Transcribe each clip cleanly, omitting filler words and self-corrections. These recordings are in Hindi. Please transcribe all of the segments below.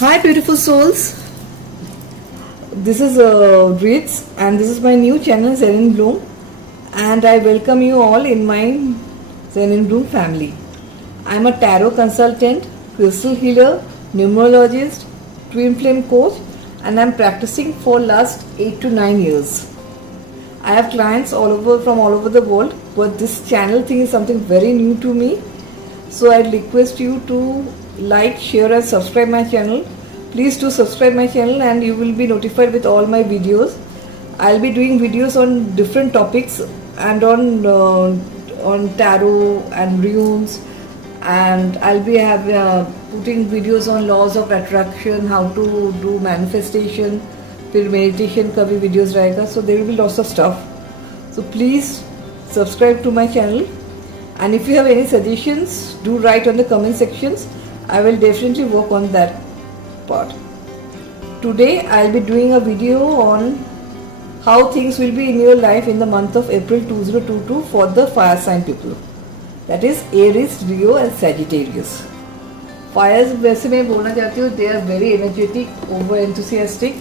Hi, beautiful souls. This is Ritz, and this is my new channel, Zen in Bloom, and I welcome you all in my Zen in Bloom family. I am a tarot consultant, crystal healer, numerologist, twin flame coach, and I am practicing for last 8 to 9 years. I have clients from all over the world, but this channel thing is something very new to me. So I request you to like, share and subscribe my channel. Please do subscribe my channel and you will be notified with all my videos. I'll be doing videos on different topics and on tarot and runes, and I'll be putting videos on laws of attraction, how to do manifestation, फिर meditation का भी videos रहेगा. So there will be lots of stuff. So please subscribe to my channel. And if you have any suggestions, do write on the comment sections. I will definitely work on that part. Today I'll be doing a video on how things will be in your life in the month of April 2022 for the fire sign people. That is Aries, Leo and Sagittarius. Fires वैसे मैं बोलना चाहती हूँ, they are very energetic, over enthusiastic,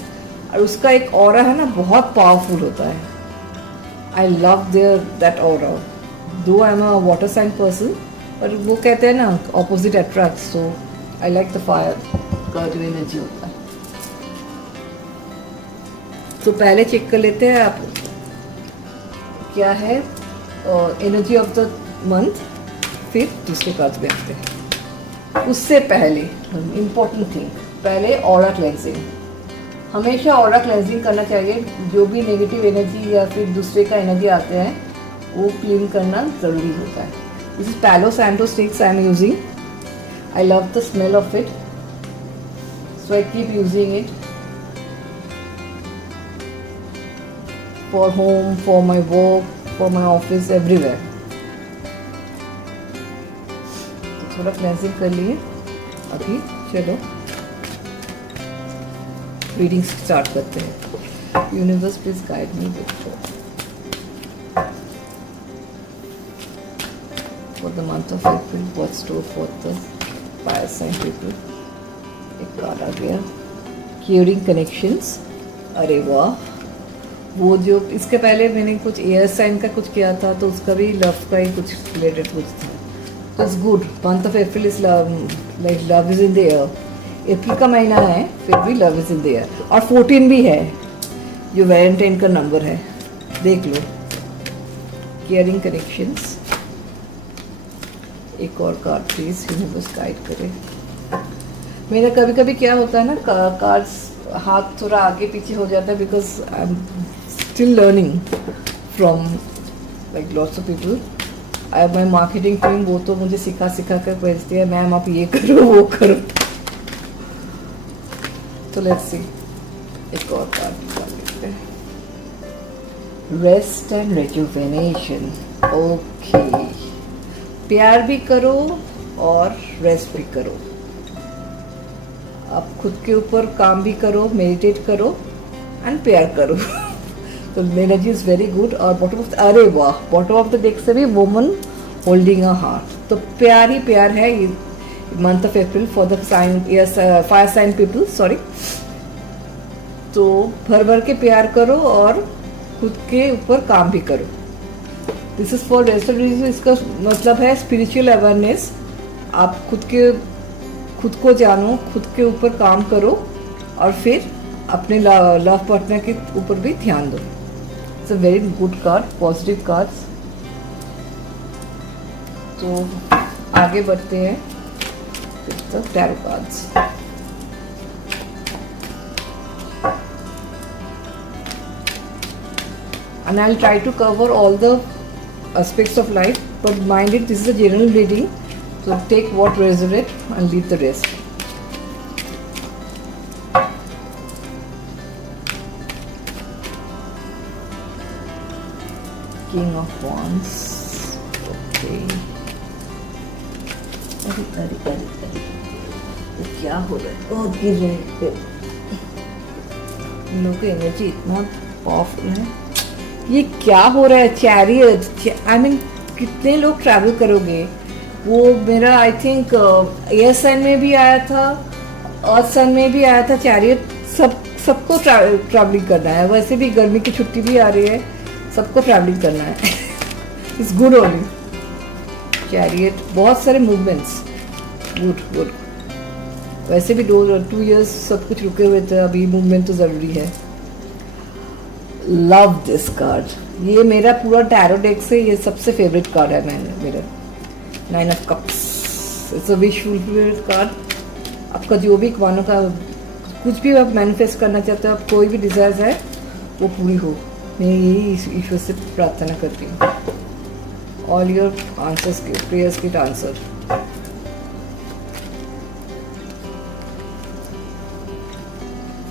और उसका एक aura है ना, बहुत powerful होता है. I love that aura. Though I am a water sign person, but वो कहते हैं ना opposite attracts, so I like the fire का जो energy होता है. तो पहले चेक कर लेते हैं आप क्या है energy of the month, फिर दूसरे कार्ड देखते हैं. उससे पहले important thing, पहले aura cleansing. हमेशा aura cleansing करना चाहिए. जो भी negative energy या फिर दूसरे का energy आते हैं वो क्लीन करना ज़रूरी होता है. दिस इज पैलो Santo sticks I am using. I love the smell of it, so I keep using it for home, for my work, for my office, everywhere. तो थोड़ा क्लेंजिंग कर लिए. अभी चलो रीडिंग स्टार्ट करते हैं. Universe please guide me with for the month of April, what's store for the fire sign people. एक कार्ड आ गया, Caring Connections. अरे वाह, वो जो इसके पहले मैंने कुछ एयर साइन का कुछ किया था, तो उसका भी लव का ही कुछ रिलेटेड कुछ था. तो it's good. Month of April is love is in the air. April का महीना है, फिर भी love is in the air. और 14 भी है जो वैलेंटाइन का नंबर है, देख लो. Caring connections. एक और कार्ड प्लीज यूनिवर्स गाइड करे. मेरा कभी कभी क्या होता है ना, कार्ड्स हाथ थोड़ा आगे पीछे हो जाता है, because I am still learning from like lots of people. I my marketing team वो तो मुझे सिखा कर भेजती है, मैम आप ये करो वो करो. तो लेट्स सी, एक और कार्ड निकाल लेते हैं. Rest and rejuvenation. ओके, प्यार भी करो और रेस्ट भी करो. आप खुद के ऊपर काम भी करो, मेडिटेट करो एंड प्यार करो. तो एनर्जी इज वेरी गुड. और बॉटम ऑफ अरे वाह, बॉटम ऑफ द डेक से भी वुमन होल्डिंग अ हार्ट. तो प्यार ही प्यार है ये month of April for the sign fire sign people. Sorry. तो भर भर के प्यार करो और खुद के ऊपर काम भी करो. This is for restoration. इसका मतलब है स्पिरिचुअल अवेयरनेस. आप खुद को जानो, खुद के ऊपर काम करो और फिर अपने लव पार्टनर के ऊपर भी ध्यान दो. It's a very good card, positive cards. तो आगे बढ़ते हैं tarot cards. And I'll try to cover all the aspects of life, but mind it, this is a general reading, so take what resonates and leave the rest. King of Wands. Okay. अरे तो क्या हो रहा है? ओह, गिर रहे हैं. इन लोगों की एनर्जी इतना पावरफुल है. ये क्या हो रहा है? चैरियट. आई मीन कितने लोग ट्रैवल करोगे? वो मेरा आई थिंक एयर साइन में भी आया था और सन में भी आया था चैरियट। सबको ट्रैवलिंग करना है, वैसे भी गर्मी की छुट्टी भी आ रही है, सबको ट्रैवलिंग करना है। इट्स गुड ओनली चैरियट, बहुत सारे मूवमेंट्स, गुड गुड। वैसे भी 2 years सब कुछ रुके हुए थे, अभी मूवमेंट तो ज़रूरी है। लव दिस कार्ड, ये मेरा पूरा टैरो डेक से ये सबसे फेवरेट कार्ड है मेरा 9 of Cups। It's a wish fulfilled card. आपका जो भी मानो का कुछ भी आप मैनिफेस्ट करना चाहते हो, आप कोई भी डिज़ायर्स है वो पूरी हो, मैं यही ईश्वर से प्रार्थना करती हूँ। ऑल योर आंसर्स के प्रेयर्स गेट आंसर।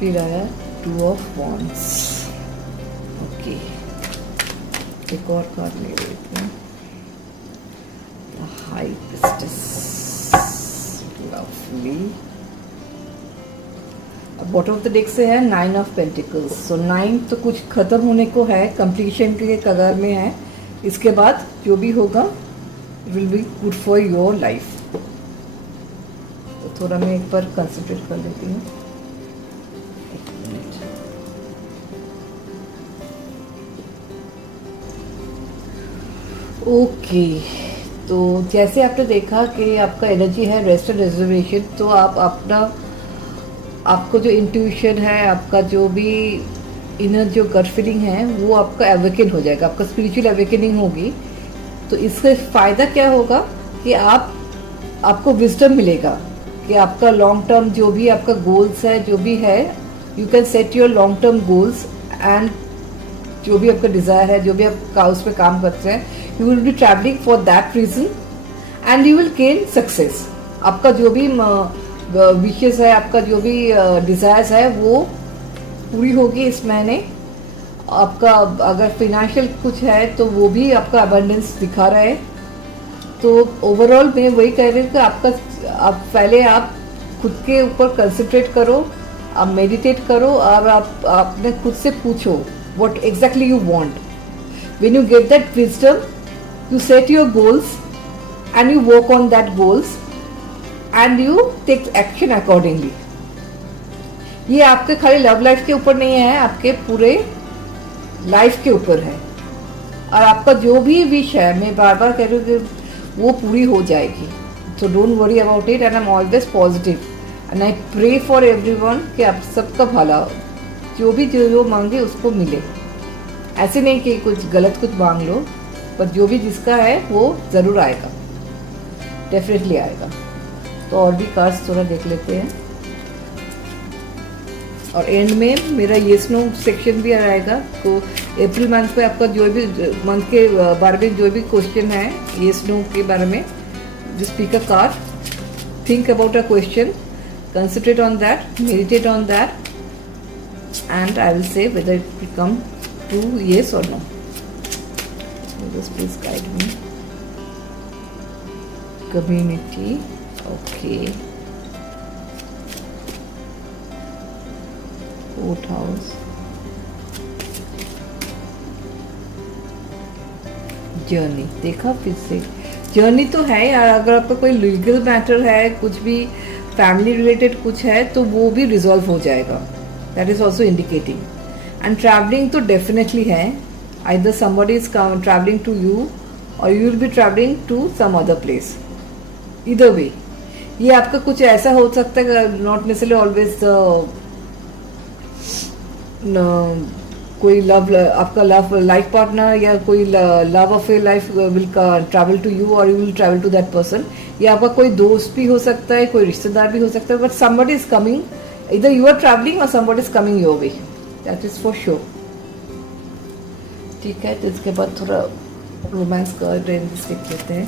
फिर आया 2 of Wands। ओके, एक और कार्ड ले लेते हैं, द हाई प्रिस्टेस। लवली। अब बॉटम ऑफ द डेक से है 9 of Pentacles। सो 9 तो कुछ खत्म होने को है, कंप्लीशन के कगार में है। इसके बाद जो भी होगा it will be good for your life. तो थोड़ा मैं एक बार कंसंट्रेट कर लेती हूँ। ओके, तो जैसे आपने देखा कि आपका एनर्जी है रेस्ट एंड रिजर्वेशन, तो आप अपना आपको जो इंट्यूशन है, आपका जो भी इनर जो गट फीलिंग है वो आपका एवेकन हो जाएगा, आपका स्पिरिचुअल एवेकनिंग होगी। तो इससे फ़ायदा क्या होगा कि आपको विजडम मिलेगा कि आपका लॉन्ग टर्म जो भी आपका गोल्स है, जो भी है, you can set your long term goals and जो भी आपका डिज़ायर है, जो भी आप उस पर काम करते हैं, you will be travelling for that reason and you will gain success. आपका जो भी विशेस है, आपका जो भी डिज़ायर्स है वो पूरी होगी इस महीने। आपका अगर फिनेंशियल कुछ है तो वो भी आपका अबंडेंस दिखा रहा है। तो ओवरऑल मैं वही कह रही हूँ कि आप पहले आप खुद के ऊपर कंसंट्रेट करो, आप मेडिटेट करो और आप अपने खुद से पूछो what exactly you want. When you get that wisdom, you set your goals and you work on that goals and you take action accordingly. ये आपके खाली लव लाइफ के ऊपर नहीं है, आपके पूरे लाइफ के ऊपर है। और आपका जो भी विश है, मैं बार बार कह रही हूँ कि वो पूरी हो जाएगी। So don't worry about it and I'm always positive and I pray for everyone कि आप सबका भला हो, जो भी जो मांगे उसको मिले। ऐसे नहीं कि कुछ गलत कुछ मांग लो, पर जो भी जिसका है वो ज़रूर आएगा, डेफिनेटली आएगा। तो और भी कार्ड्स थोड़ा देख लेते हैं और एंड में मेरा येस नो सेक्शन भी आएगा। तो अप्रैल मंथ पे आपका जो भी मंथ के बारे में जो भी क्वेश्चन है येस नो के बारे में, just pick a card, think about a question, concentrate on that, meditate on that and I will say whether it will come to yes or no. So just please guide me. Community, okay. 4th house. Journey, देखा फिर से जर्नी तो है यार। अगर आपका कोई लीगल मैटर है, कुछ भी फैमिली रिलेटेड कुछ है, तो वो भी रिजॉल्व हो जाएगा। That is also indicating. And traveling तो definitely है, either somebody is traveling to you or you will be traveling to some other place. Either way, ये आपका कुछ ऐसा हो सकता है, not necessarily always कोई आपका लव लाइफ पार्टनर या कोई love of a life will travel to you और you will travel to that person. या आपका कोई दोस्त भी हो सकता है, कोई रिश्तेदार भी हो सकता है, but somebody is coming. Either you are traveling or somebody is coming your way. That is for sure. ठीक है, तो इसके बाद थोड़ा रोमांस का रेंज देख लेते हैं।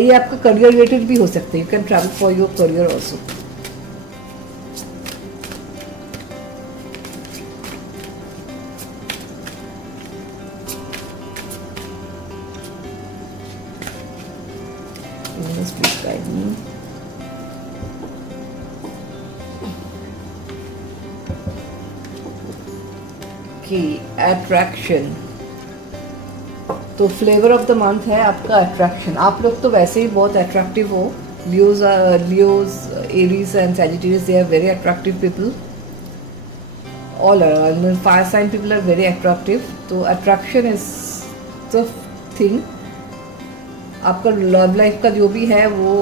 ये आपका करियर रिलेटेड भी हो सकते हैं, you can travel for your career also. Please guide me. की अट्रैक्शन, तो फ्लेवर ऑफ द मंथ है आपका अट्रैक्शन। आप लोग तो वैसे ही बहुत अट्रैक्टिव हो, Leos Aries and Sagittarius, they are very attractive people. All are fire sign people are very attractive. तो attraction is the thing. आपका लव लाइफ का जो भी है वो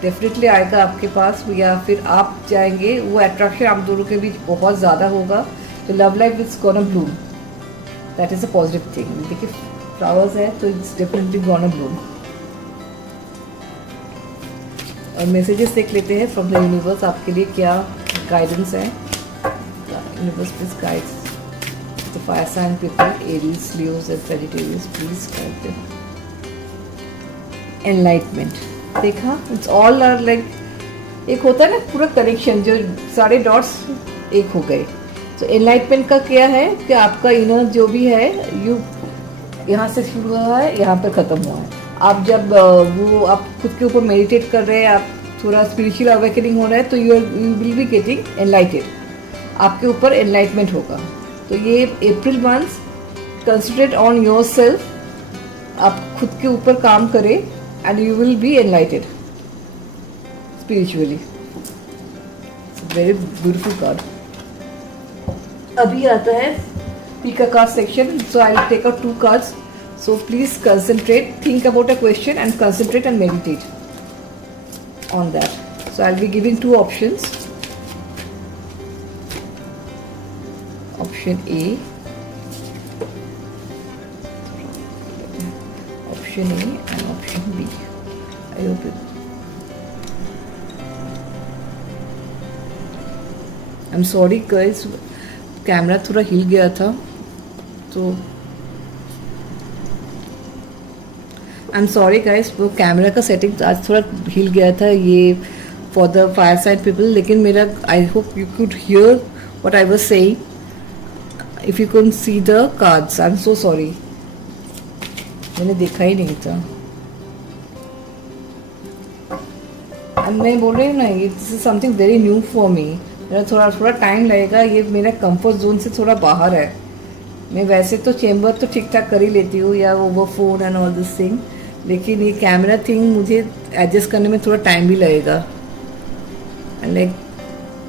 डेफिनेटली आएगा आपके पास, या फिर आप जाएंगे, वो अट्रैक्शन आप दोनों के बीच बहुत ज़्यादा होगा. तो love life is gonna Bloom. That is a positive thing. देखिए फ्लावर्स है तो इट्स डेफिनेटली गोना ब्लूम. और मैसेजेस देख लेते हैं फ्रॉम द यूनिवर्स, आपके लिए क्या गाइडेंस है. Universe please guides the fire sign people, Aries, Leos and Sagittarius, please guide them. Enlightenment. देखा, इट्स ऑल आर लाइक, एक होता है ना पूरा कनेक्शन, जो सारे डॉट्स एक हो गए. तो एनलाइटमेंट का क्या है कि आपका इनर जो भी है, यू यहाँ से शुरू हुआ है, यहाँ पर ख़त्म हुआ है. आप जब वो आप खुद के ऊपर मेडिटेट कर रहे हैं, आप थोड़ा स्पिरिचुअल अवेकनिंग हो रहा है, तो यू विल बी गेटिंग एनलाइटेड. आपके ऊपर एनलाइटमेंट होगा. तो ये April month, concentrate on your self. आप खुद के ऊपर काम करें and you will be enlightened spiritually. It's a very beautiful card. अभी आता है pick a card section, so I will take out 2 cards. So please concentrate, think about a question and concentrate and meditate on that. So I'll be giving 2 options. Option A. Option A and option B. I hope it. I'm sorry guys, camera थोड़ा हिल गया था, तो I'm sorry guys, वो कैमरा का सेटिंग आज थोड़ा हिल गया था ये for the fire sign people. लेकिन मेरा I hope you could hear what I was saying. If you can see the cards, I am so sorry, मैंने देखा ही नहीं था. मैं बोल रही हूँ ना, ये this is something very new for me. मेरा थोड़ा टाइम लगेगा, ये मेरा कंफर्ट जोन से थोड़ा बाहर है. मैं वैसे तो चेम्बर तो ठीक ठाक कर ही लेती हूँ, या over phone and all this thing, लेकिन ये कैमरा थिंग मुझे एडजस्ट करने में थोड़ा टाइम भी लगेगा. लाइक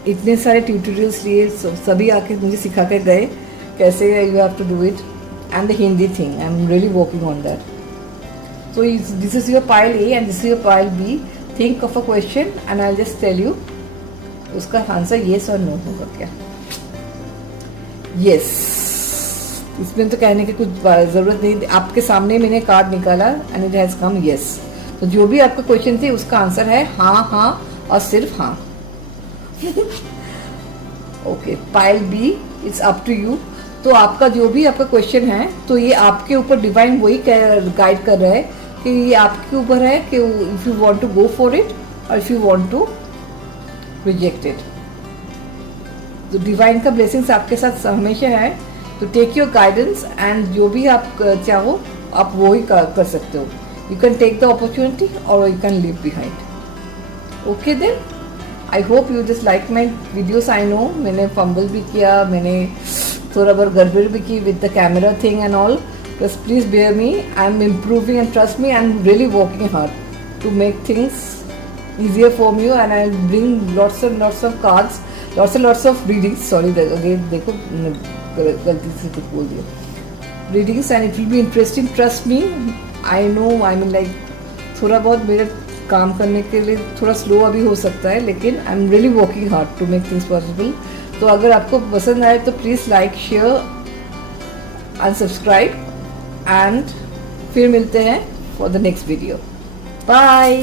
इतने सारे ट्यूटोरियल्स लिए, सभी आके मुझे सिखा के गए कैसे you have to do it. And the Hindi thing, I'm really working on that. So this is your pile A and this is your pile B. Think of a question and I'll just tell you उसका आंसर yes or no होगा क्या. Yes, इसमें तो कहने की कुछ ज़रूरत नहीं, आपके सामने मैंने कार्ड निकाला and it has come yes. तो जो भी आपका क्वेश्चन थी उसका आंसर है हाँ और सिर्फ हाँ. Okay, pile B, it's up to you. तो आपका जो भी आपका क्वेश्चन है, तो ये आपके ऊपर डिवाइन वही गाइड कर रहा है कि ये आपके ऊपर है कि if you want to go for it और if you want to reject it. तो डिवाइन का ब्लेसिंग्स आपके साथ हमेशा है. तो टेक योर गाइडेंस एंड जो भी आप चाहो आप वो ही कर सकते हो. You can take the opportunity और you can leave behind. Okay then, I hope you just like my videos. I know मैंने फंबल भी किया, मैंने थोड़ा बहुत गड़बड़ भी की with the camera thing and all. बस please bear me, I am improving and trust me, I am really working hard to make things easier for you and I'll bring lots and lots of cards, lots of readings. Sorry, again देखो गलती से कुछ बोल दिया. Readings and it will be interesting. Trust me, I know. I mean like थोड़ा बहुत मेरे काम करने के लिए थोड़ा स्लो अभी हो सकता है, लेकिन I am really working hard to make things possible. तो अगर आपको पसंद आए तो please like, share and subscribe. And फिर मिलते हैं for the next video. Bye.